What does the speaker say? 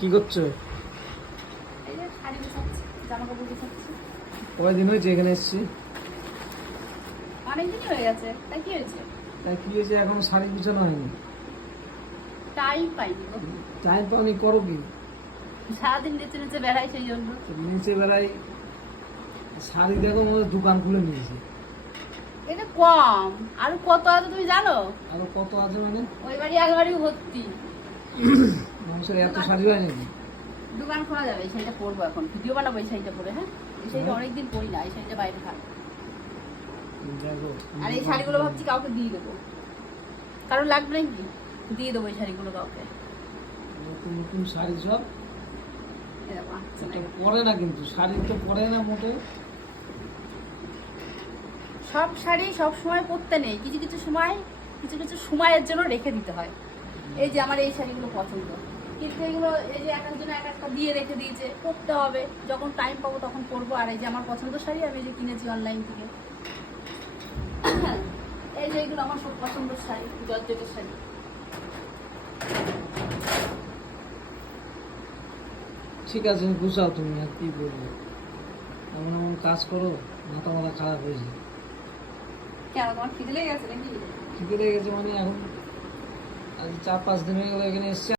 কি করছো? এই যে শাড়ি গোছাচ্ছি, জামা কাপড় গোছাচ্ছি। কয়দিন হয়েছে এখানে এসেছি? অনেকদিনই হয়ে গেছে। তাই কি হয়েছে? তাই কি হয়েছে, এখন শাড়ি গুছানো হয়নি? টাইম পাইনি গো। টাইম পাওনি, করো কি? সারাদিন নেচে নেচে বেড়াই সেই জন্য। নিচে বেড়াই, শাড়ি দেখো আমাদের দোকান খুলে নিয়েছে। এটা কম, আর কত আছে তুমি জানো? আরো কত আছে মানে? ওই বাড়ি একবারই ভর্তি। মানুষের এত শাড়ি হয় নাকি? দোকান খোলা যাবে। এই শাড়িটা পরবো, এখন ভিডিও বানাবো এই শাড়িটা পরে। হ্যাঁ, এই শাড়িটা অনেকদিন পরি না, এই শাড়িটা বাইরে থাক। দেখো, আর এই শাড়িগুলো ভাবছি কাউকে দিয়ে দেবো, কারণ লাগবে নাকি, দিয়ে দেবো এই শাড়িগুলো কাউকে। নতুন নতুন শাড়ি সব এরকম আসছে না। এটা পরে না, কিন্তু শাড়ি তো পরে না মোটে। সব শাড়ি সব সময় পরতে নেই, কিছু কিছু সময় কিছু কিছু সময়ের জন্য রেখে দিতে হয়। এই যে আমার এই শাড়িগুলো পছন্দ, কিন্তু এগুলো এই যে এক একজন এক একটা দিয়ে রেখে দিয়েছে, পরতে হবে যখন টাইম পাবো তখন পরবো। আর এই যে আমার পছন্দ শাড়ি, আমি যে কিনেছি অনলাইন থেকে, এই যে এগুলো আমার সব পছন্দের শাড়ি, জর্জেটের শাড়ি। ঠিক আছে, গুছাও তুমি, আর কি বলবো। এমন এমন কাজ করো, মাথা মাথা খারাপ হয়ে যায়। কেন, তোমার খিদে লেগে গেছে নাকি? খিদে লেগে গেছে মানে এখন আজ 4-5 দিন হয়ে গেল এখানে এসছি।